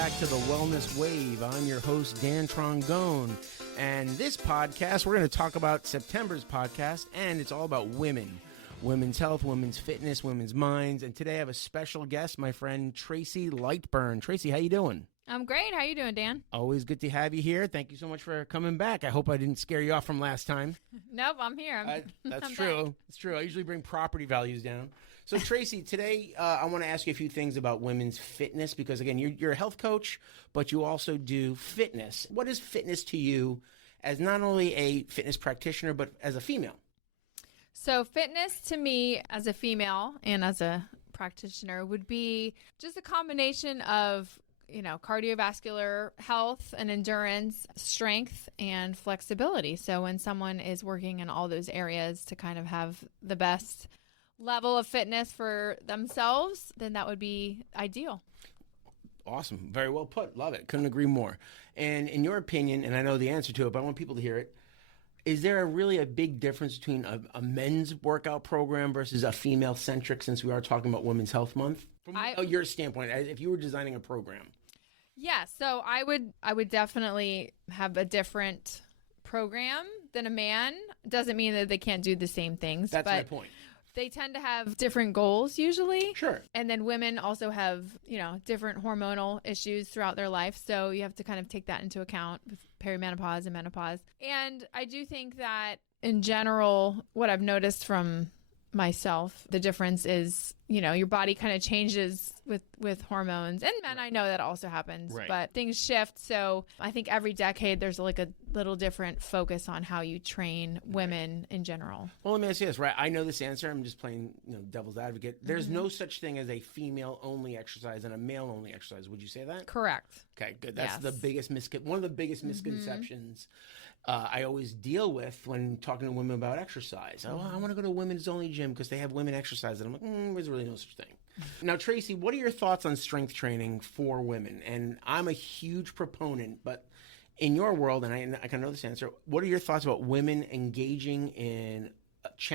back to the Wellness Wave. I'm your host, Dan Trongone. And this podcast, we're going to talk about September's podcast, and it's all about women. Women's health, women's fitness, women's minds. And today I have a special guest, my friend Tracy Lightburne. Tracy, how you doing? I'm great. How you doing, Dan? Always good to have you here. Thank you so much for coming back. I hope I didn't scare you off from last time. Nope, I'm here. That's I'm true. back. It's true. I usually bring property values down. So, Tracy, today I want to ask you a few things about women's fitness because, again, you're a health coach, but you also do fitness. What is fitness to you as not only a fitness practitioner, but as a female? So fitness to me as a female and as a practitioner would be just a combination of, cardiovascular health and endurance, strength, and flexibility. So when someone is working in all those areas to kind of have the best level of fitness for themselves, then that would be ideal. Awesome. Very well put. Love it. Couldn't agree more. And in your opinion, and I know the answer to it, but I want people to hear it, is there really a big difference between a men's workout program versus a female-centric, since we are talking about Women's Health Month? From your standpoint, if you were designing a program. Yeah, so I would definitely have a different program than a man. Doesn't mean that they can't do the same things. That's my point. They tend to have different goals usually. Sure. And then women also have, different hormonal issues throughout their life. So you have to kind of take that into account with perimenopause and menopause. And I do think that in general, what I've noticed from myself, the difference is, your body kind of changes with hormones. And men, I know that also happens, right. But things shift. So I think every decade there's like a little different focus on how you train women in general. Well, let me ask you this, right? I know this answer. I'm just playing devil's advocate. There's no such thing as a female-only exercise and a male-only exercise. Would you say that? Correct. Okay, good. That's Yes. the biggest one of the biggest misconceptions I always deal with when talking to women about exercise. Oh, I want to go to a women's only gym because they have women exercise. And I'm like, there's really no such thing. Now, Tracy, what are your thoughts on strength training for women? And I'm a huge proponent, but in your world, and I can know this answer, what are your thoughts about women engaging in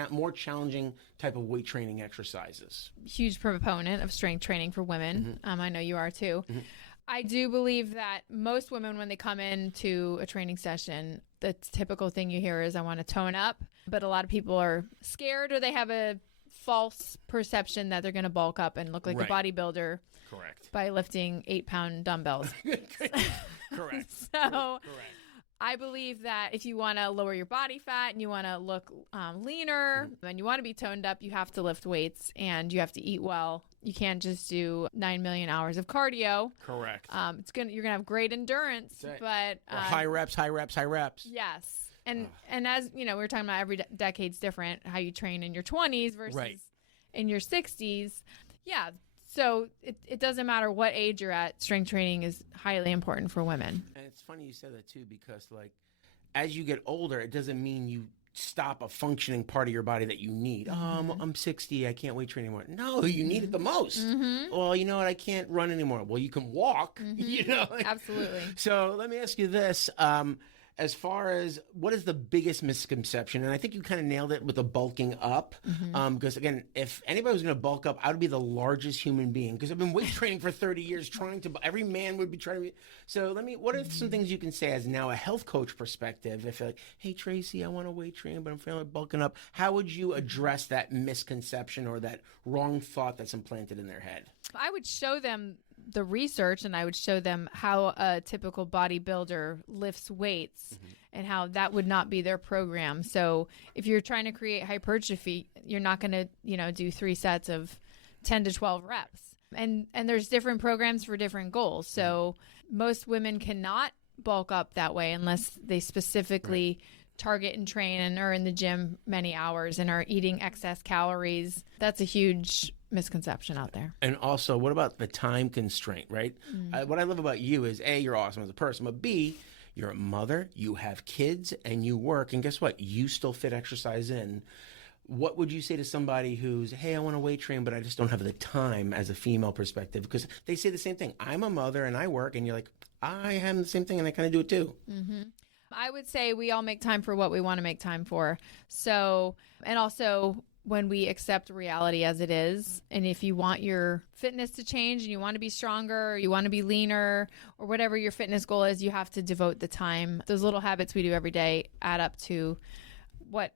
more challenging type of weight training exercises? Huge proponent of strength training for women. I know you are too. I do believe that most women, when they come into a training session, the typical thing you hear is, I want to tone up. But a lot of people are scared, or they have a false perception that they're going to bulk up and look like Right. a bodybuilder. Correct. By lifting 8-pound dumbbells. Correct. So Correct. I believe that if you want to lower your body fat and you want to look leaner and you want to be toned up, you have to lift weights and you have to eat well. You can't just do 9 million hours of cardio. Correct. You're gonna have great endurance, Right. but Or high reps. yes. And as we were talking about, every decade's different. How you train in your 20s versus Right. in your 60s. Yeah. So it doesn't matter what age you're at. Strength training is highly important for women. And it's funny you said that too, because as you get older, it doesn't mean you stop a functioning part of your body that you need. I'm 60, I can't weight train anymore. No, you need it the most. Well, you know what? I can't run anymore. Well, you can walk. Absolutely. So let me ask you this. As far as what is the biggest misconception, and I think you kind of nailed it with the bulking up, because again, if anybody was going to bulk up, I would be the largest human being, because I've been weight training for 30 years, every man would be trying to be. So what are some things you can say as now a health coach perspective, if you're like, hey, Tracy, I want to weight train, but I'm feeling like bulking up. How would you address that misconception or that wrong thought that's implanted in their head? I would show them the research, and I would show them how a typical bodybuilder lifts weights and how that would not be their program. So if you're trying to create hypertrophy, you're not going to, do 3 sets of 10 to 12 reps. And there's different programs for different goals. So most women cannot bulk up that way unless they specifically target and train and are in the gym many hours and are eating excess calories. That's a huge misconception out there. And also, what about the time constraint, right? What I love about you is, A, you're awesome as a person, but B, you're a mother, you have kids, and you work, and guess what? You still fit exercise in. What would you say to somebody who's, hey, I want to weight train, but I just don't have the time as a female perspective? Because they say the same thing. I'm a mother and I work, and you're like, I have the same thing and I kind of do it too. I would say we all make time for what we want to make time for. So, and also when we accept reality as it is. And if you want your fitness to change and you want to be stronger, or you want to be leaner, or whatever your fitness goal is, you have to devote the time. Those little habits we do every day add up to what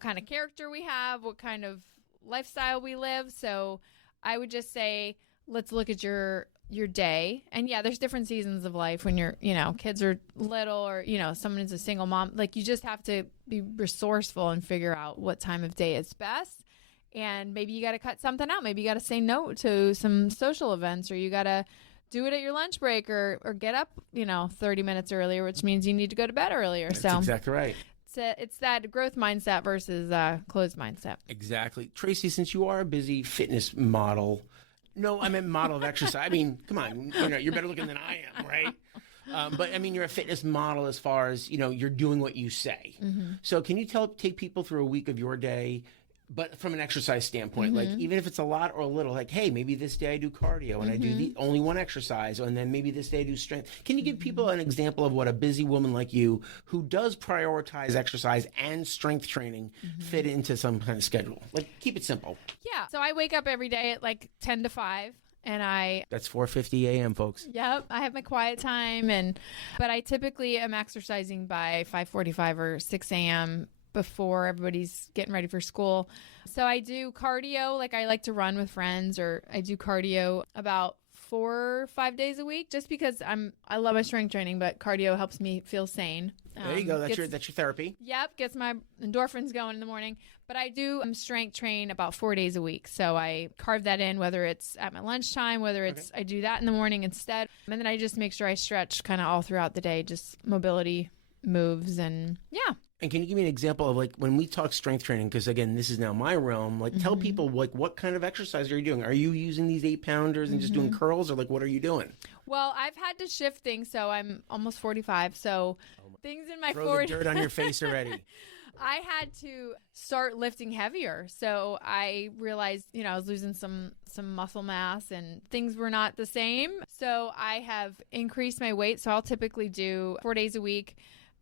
kind of character we have, what kind of lifestyle we live. So I would just say, let's look at your day. And yeah, there's different seasons of life when kids are little, or, someone is a single mom. Like, you just have to be resourceful and figure out what time of day is best. And maybe you got to cut something out. Maybe you got to say no to some social events, or you got to do it at your lunch break, or get up, 30 minutes earlier, which means you need to go to bed earlier. That's exactly right. It's that growth mindset versus closed mindset. Exactly. Tracy, since you are a busy fitness model, no, I meant model of exercise. I mean, come on, you're better looking than I am, right? But I mean, you're a fitness model as far as, you're doing what you say. Mm-hmm. So can you take people through a week of your day, but from an exercise standpoint, like, even if it's a lot or a little, like, hey, maybe this day I do cardio and I do only one exercise, and then maybe this day I do strength. Can you give people an example of what a busy woman like you, who does prioritize exercise and strength training, fit into some kind of schedule? Like, keep it simple. Yeah. So I wake up every day at like 10 to 5. And that's 4:50 a.m., folks. Yep. I have my quiet time, but I typically am exercising by 5:45 or 6 a.m. before everybody's getting ready for school. So I do cardio, like I like to run with friends, or I do cardio about 4 or 5 days a week, just because I love my strength training, but cardio helps me feel sane. There you go. That's your therapy. Yep. Gets my endorphins going in the morning. But I do strength train about 4 days a week. So I carve that in, whether it's at my lunchtime, whether it's I do that in the morning instead. And then I just make sure I stretch kind of all throughout the day, just mobility moves, and yeah. And can you give me an example of, like, when we talk strength training, because again, this is now my realm, like, tell people, like, what kind of exercise are you doing? Are you using these 8-pounders and just doing curls, or like, what are you doing? Well, I've had to shift things. So I'm almost 45. So things in my 40s. Throw the dirt on your face already. I had to start lifting heavier. So I realized, I was losing some muscle mass, and things were not the same. So I have increased my weight. So I'll typically do 4 days a week.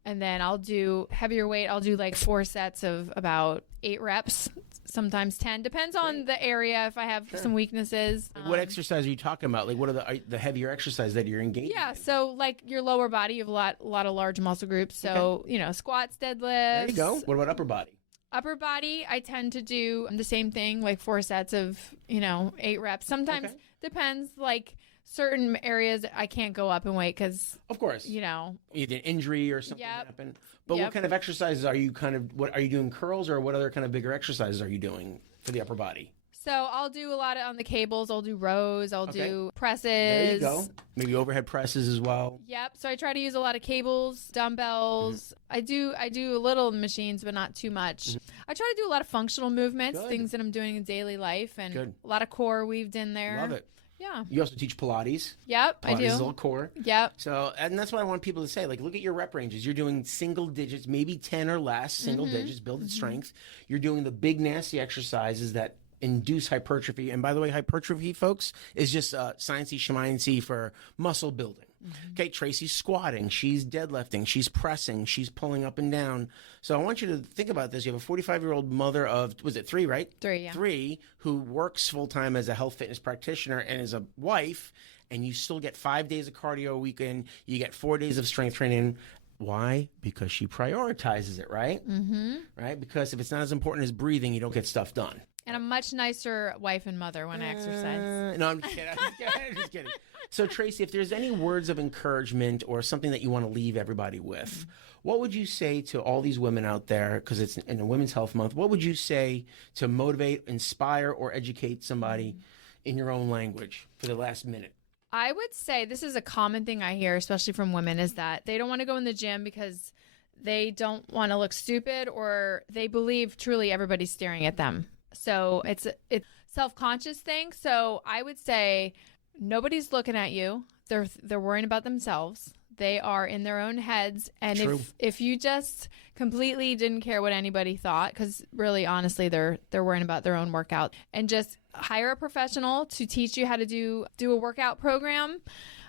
And then I'll do heavier weight. I'll do like 4 sets of about 8 reps, sometimes 10. Depends on the area, if I have some weaknesses. What exercise are you talking about? Like, what are the heavier exercises that you're engaging in? Yeah, so like your lower body, you have a lot of large muscle groups. So, squats, deadlifts. There you go. What about upper body? Upper body, I tend to do the same thing, like 4 sets of, 8 reps. Sometimes depends, like certain areas I can't go up in weight because, of course, you had an injury or something happened. But what kind of exercises are you what are you doing, curls, or what other kind of bigger exercises are you doing for the upper body? So I'll do a lot on the cables. I'll do rows. I'll do presses. There you go. Maybe overhead presses as well. Yep. So I try to use a lot of cables, dumbbells. I do a little machines, but not too much. I try to do a lot of functional movements, things that I'm doing in daily life, and a lot of core weaved in there. Love it. Yeah. You also teach Pilates. Yep, Pilates I do. is all core. Yep. So, and that's what I want people to say. Like, look at your rep ranges. You're doing single digits, maybe 10 or less, single digits, building strength. You're doing the big, nasty exercises that induce hypertrophy. And by the way, hypertrophy, folks, is just sciencey schmeincey for muscle building. Okay, Tracy's squatting, she's deadlifting, she's pressing, she's pulling up and down. So I want you to think about this. You have a 45-year-old mother of, was it 3, right? 3, yeah. 3, who works full-time as a health fitness practitioner and is a wife, and you still get 5 days of cardio a weekend. You get 4 days of strength training. Why? Because she prioritizes it, right? Right? Because if it's not as important as breathing, you don't get stuff done. And a much nicer wife and mother when I exercise. No, I'm just kidding. I'm just kidding. So, Tracy, if there's any words of encouragement or something that you want to leave everybody with, what would you say to all these women out there, because it's in a Women's Health Month, what would you say to motivate, inspire, or educate somebody in your own language for the last minute? I would say this is a common thing I hear, especially from women, is that they don't want to go in the gym because they don't want to look stupid, or they believe truly everybody's staring at them. So it's self-conscious thing. So I would say nobody's looking at you. They're worrying about themselves. They are in their own heads. And if you just completely didn't care what anybody thought, because really, honestly, they're worrying about their own workout, and just hire a professional to teach you how to do a workout program.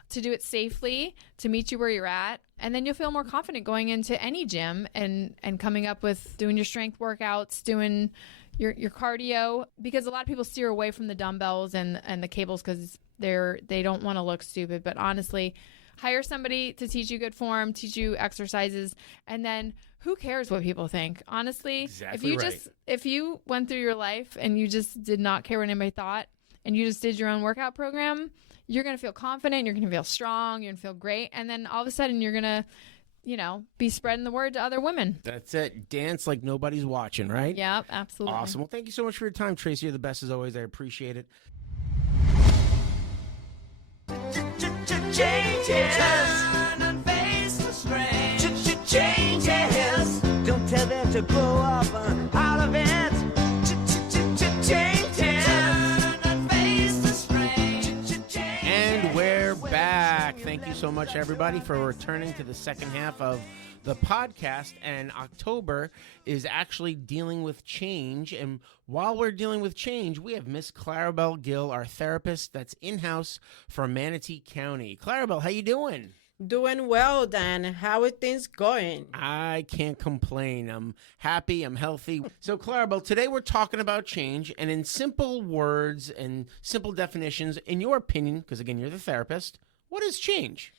to do it safely, to meet you where you're at. And then you'll feel more confident going into any gym and coming up with doing your strength workouts, doing your cardio, because a lot of people steer away from the dumbbells and the cables because they don't want to look stupid. But honestly, hire somebody to teach you good form, teach you exercises, and then who cares what people think? Honestly, Exactly if you went through your life and you just did not care what anybody thought and you just did your own workout program, you're going to feel confident, you're going to feel strong, you're going to feel great, and then all of a sudden you're going to, be spreading the word to other women. That's it. Dance like nobody's watching, right? Yeah, absolutely. Awesome. Well, thank you so much for your time, Tracy. You're the best as always. I appreciate it. Changes. Turn and face the strange. Changes. Don't tell them to grow up out of it. Changes. Turn and face the strange. And we're back. Thank you so much, everybody, for returning to the second half of the podcast. And October is actually dealing with change. And while we're dealing with change, we have Miss Claribel Gill, our therapist that's in-house for Manatee County. Claribel, how you doing? Doing well, Dan. How are things going? I can't complain. I'm happy. I'm healthy. So, Claribel, today we're talking about change, and in simple words and simple definitions, in your opinion, because again, you're the therapist, what is change?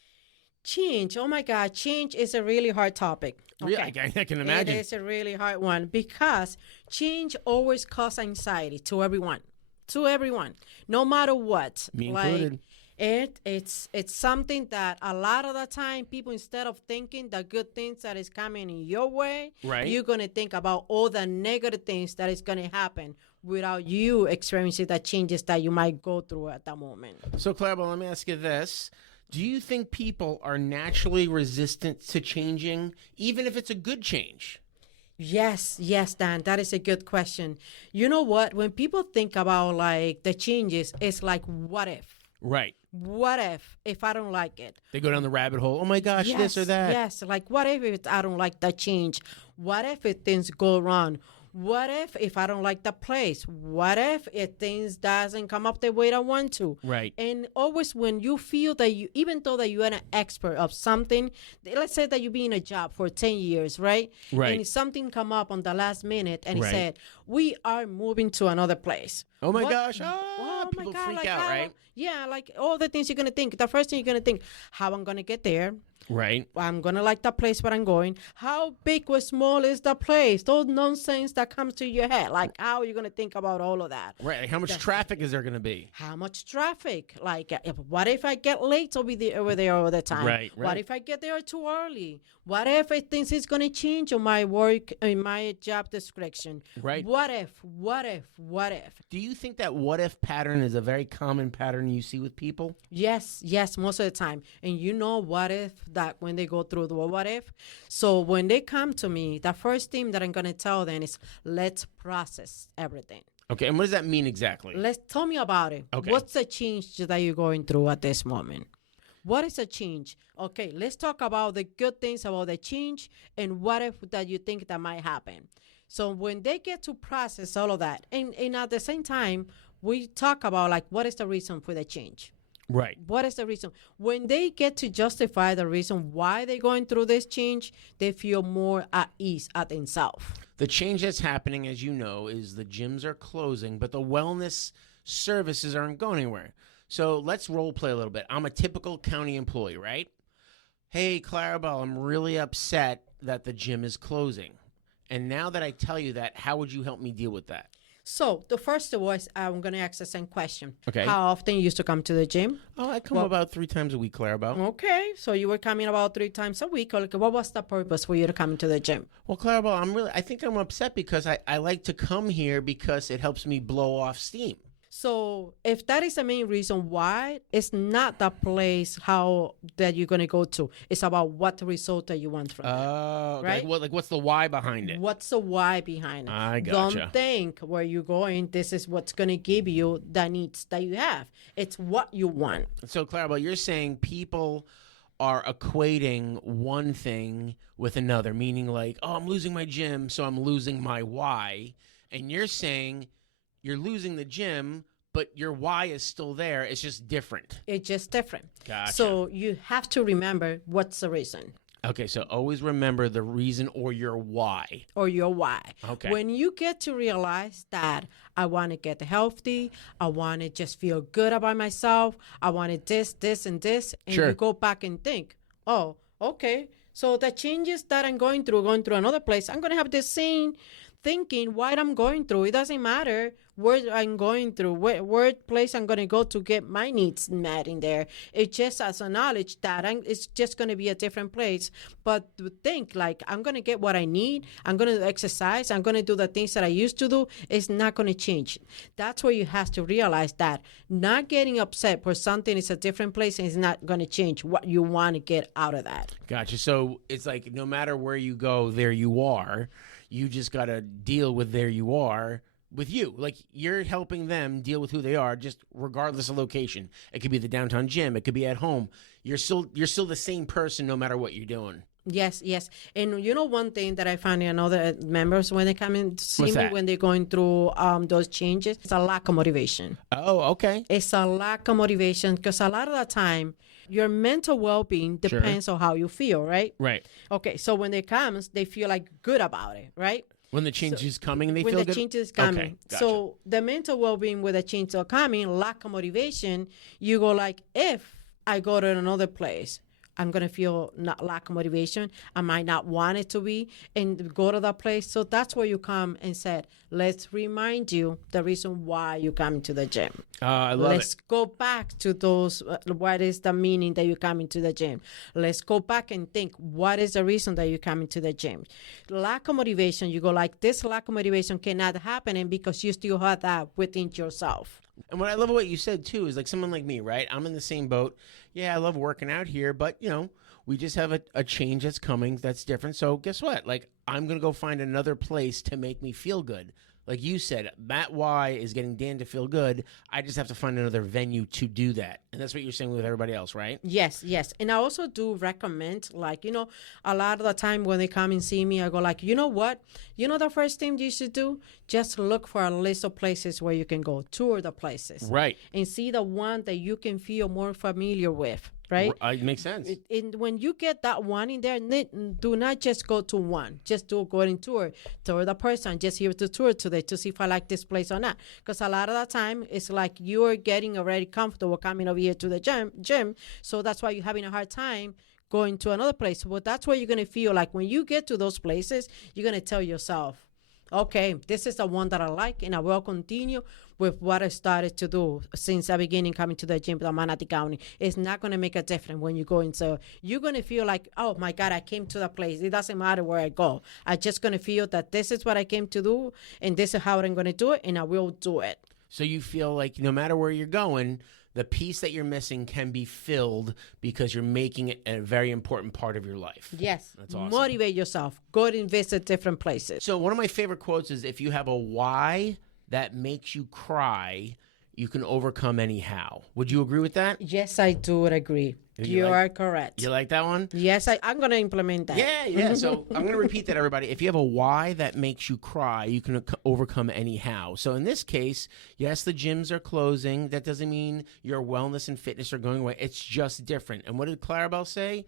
Change. Oh my God. Change is a really hard topic. Yeah, I can imagine. It is a really hard one because change always causes anxiety to everyone. To everyone. No matter what. Me included. It's something that a lot of the time people, instead of thinking the good things that is coming in your way, Right. you're going to think about all the negative things that is going to happen without you experiencing the changes that you might go through at that moment. So, Claribel, let me ask you this. Do you think people are naturally resistant to changing, even if it's a good change? Yes, Dan, that is a good question. You know what? When people think about like the changes, it's like, what if? Right. What if I don't like it? They go down the rabbit hole. Oh my gosh, this or that. Yes, like what if I don't like the change? What if things go wrong? What if I don't like the place? What if things doesn't come up the way I want to? Right. And always when you feel that you, even though that you're an expert of something, let's say that you've been in a job for 10 years, right? Right. And something come up on the last minute and Right. it said, we are moving to another place. Oh my What- gosh. Oh my People God, freak like out, how, right? Yeah, like all the things you're going to think. The first thing you're going to think, how I'm going to get there. Right. I'm going to like the place where I'm going. How big or small is the place? Those nonsense that comes to your head. Like, how are you going to think about all of that? Right. Like how much traffic is there going to be? How much traffic? Like, what if I get late over there all the time? Right. What if I get there too early? What if things is going to change on my work, in my job description? Right. What if? Do you think that what if pattern is a very common pattern you see with people? Yes, most of the time. And you know what if that when they go through the what if? So when they come to me, the first thing that I'm going to tell them is let's process everything. Okay. And what does that mean exactly? Tell me about it. Okay. What's the change that you're going through at this moment? What is a change? Okay, let's talk about the good things about the change and what if that you think that might happen. So when they get to process all of that, and at the same time, we talk about like what is the reason for the change? Right. What is the reason? When they get to justify the reason why they're going through this change, they feel more at ease at themselves. The change that's happening, as you know, is the gyms are closing, but the wellness services aren't going anywhere. So let's role play a little bit. I'm a typical county employee, right? Hey, Claribel, I'm really upset that the gym is closing. And now that I tell you that, how would you help me deal with that? So the first was I'm going to ask the same question. Okay. How often you used to come to the gym? Oh, I come about 3 times a week, Claribel. Okay, so you were coming about 3 times a week. Like, what was the purpose for you to come to the gym? Well, Claribel, I think I'm upset because I like to come here because it helps me blow off steam. So if that is the main reason why, it's not the place how that you're going to go to. It's about what result that you want from it. Oh, right? What's the why behind it? What's the why behind it? I gotcha. Don't think where you're going, this is what's going to give you the needs that you have. It's what you want. So, Claribel, you're saying people are equating one thing with another, meaning like, oh, I'm losing my gym, so I'm losing my why. And you're saying you're losing the gym, but your why is still there. It's just different. It's just different. Gotcha. So you have to remember what's the reason. Okay, so always remember the reason or your why. Or your why. Okay. When you get to realize that I want to get healthy, I want to just feel good about myself, I wanted this, and this, and Sure. you go back and think, oh, okay, so the changes that I'm going through another place, I'm going to have the same thinking what I'm going through. It doesn't matter where I'm going through, where place I'm going to go to get my needs met in there. It's just as a knowledge that it's just going to be a different place. But to think like I'm going to get what I need, I'm going to exercise, I'm going to do the things that I used to do, it's not going to change. That's where you have to realize that not getting upset for something is a different place and it's not going to change what you want to get out of that. Gotcha. So it's like no matter where you go, there you are. You just got to deal with there you are with you. Like you're helping them deal with who they are, just regardless of location. It could be the downtown gym. It could be at home. You're still the same person no matter what you're doing. Yes, yes. And you know one thing that I find in other members when they come in to see What's me that? when they're going through those changes, it's a lack of motivation. Oh, okay. It's a lack of motivation because a lot of the time, your mental well-being depends on how you feel, right? Right. Okay, so when it comes, they feel like good about it, right? When the change is coming, they When feel the good. change is coming. Okay, gotcha. So the mental well-being with the change are coming, lack of motivation, you go like, if I go to another place, I'm going to feel not lack of motivation. I might not want it to be and go to that place. So that's where you come and said, let's remind you the reason why you come to the gym. I love Let's go back to those. What is the meaning that you come into the gym? Let's go back and think, what is the reason that you come into the gym? Lack of motivation, you go like, this lack of motivation cannot happen and because you still have that within yourself. And what I love what you said too is like someone like me, right? I'm in the same boat. Yeah, I love working out here, but you know, we just have a change that's coming that's different. So guess what? Like I'm gonna go find another place to make me feel good. Like you said, Matt Y is getting Dan to feel good. I just have to find another venue to do that. And that's what you're saying with everybody else, right? Yes, yes. And I also do recommend, like, you know, a lot of the time when they come and see me, I go like, you know what? You know the first thing you should do? Just look for a list of places where you can go. Tour the places. Right. And see the one that you can feel more familiar with. Right? It makes sense. And when you get that one in there, do not just go to one. Just do go and tour the person. Just here to tour today to see if I like this place or not. Because a lot of the time, it's like you're getting already comfortable coming over here to the gym. So that's why you're having a hard time going to another place. Well, that's where you're going to feel like when you get to those places, you're going to tell yourself, okay, this is the one that I like, and I will continue with what I started to do since the beginning coming to the gym in Manatee County. It's not going to make a difference when you go in. So you're going to feel like, oh, my God, I came to the place. It doesn't matter where I go. I'm just going to feel that this is what I came to do, and this is how I'm going to do it, and I will do it. So you feel like no matter where you're going, the piece that you're missing can be filled because you're making it a very important part of your life. Yes. That's awesome. Motivate yourself. Go and visit different places. So one of my favorite quotes is, if you have a why that makes you cry, you can overcome anyhow. Would you agree with that? Yes, I do agree. You are correct. You like that one? Yes, I'm going to implement that. Yeah. So I'm going to repeat that, everybody. If you have a why that makes you cry, you can overcome anyhow. So in this case, yes, the gyms are closing. That doesn't mean your wellness and fitness are going away. It's just different. And what did Claribel say?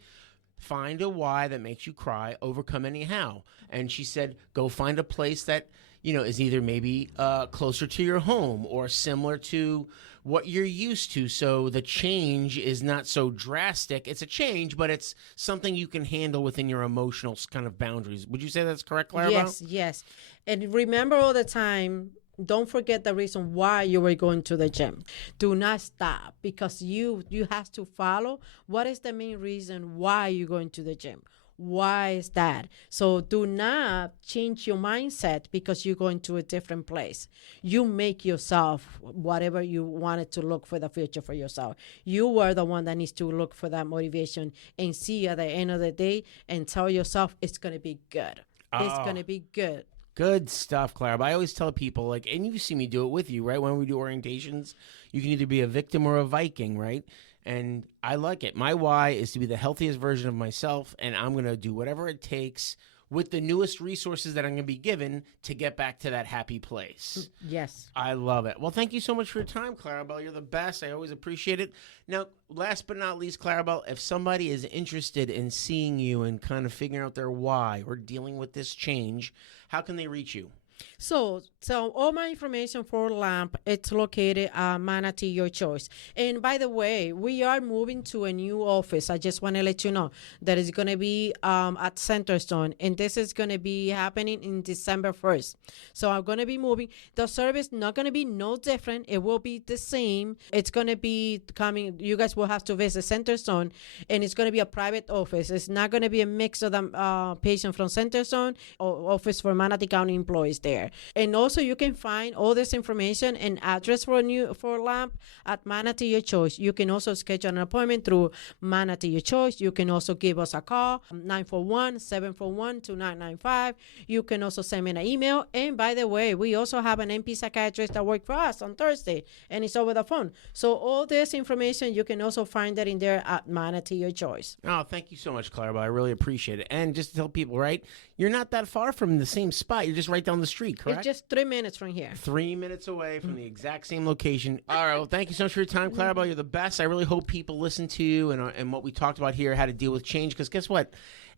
Find a why that makes you cry, overcome anyhow. And she said, go find a place that, you know, is either maybe closer to your home or similar to what you're used to. So the change is not so drastic. It's a change, but it's something you can handle within your emotional kind of boundaries. Would you say that's correct, Claribel? Yes, yes. And remember all the time, don't forget the reason why you were going to the gym. Do not stop because you have to follow what is the main reason why you're going to the gym. Why is that? So do not change your mindset because you're going to a different place. You make yourself whatever you wanted to look for the future for yourself. You are the one that needs to look for that motivation and see at the end of the day and tell yourself it's going to be good. It's going to be good. Good stuff, Claribel. I always tell people, like, and you see me do it with you, right? When we do orientations, you can either be a victim or a Viking, right? And I like it. My why is to be the healthiest version of myself, and I'm going to do whatever it takes with the newest resources that I'm going to be given to get back to that happy place. Yes. I love it. Well, thank you so much for your time, Claribel. You're the best. I always appreciate it. Now, last but not least, Claribel, if somebody is interested in seeing you and kind of figuring out their why or dealing with this change, how can they reach you? So all my information for LAMP, it's located at Manatee, your choice. And by the way, we are moving to a new office. I just want to let you know that it's going to be at Centerstone, and this is going to be happening in December 1st. So I'm going to be moving. The service not going to be no different. It will be the same. It's going to be coming. You guys will have to visit Centerstone, and it's going to be a private office. It's not going to be a mix of the patient from Centerstone or office for Manatee County employees there. And also you can find all this information and address for LAMP at Manatee Your Choice. You can also schedule an appointment through Manatee Your Choice. You can also give us a call, 941-741-2995. You can also send me an email. And by the way, we also have an NP psychiatrist that works for us on Thursday, and it's over the phone. So all this information, you can also find that in there at Manatee Your Choice. Oh, thank you so much, Claribel. I really appreciate it. And just to tell people, right, you're not that far from the same spot. You're just right down the street, correct? It's just 3 minutes from here. 3 minutes away from the exact same location. All right. Well, thank you so much for your time, Claribel. You're the best. I really hope people listen to you and what we talked about here, how to deal with change. Because guess what?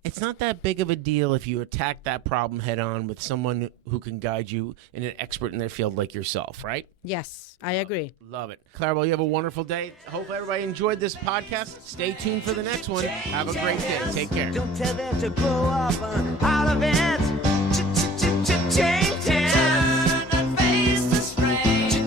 It's not that big of a deal if you attack that problem head on with someone who can guide you and an expert in their field like yourself, right? Yes, I agree. Love it. Claribel, you have a wonderful day. Hope everybody enjoyed this podcast. Stay tuned for the next one. Have a great day. Take care. Don't tell them to grow up out of it. Change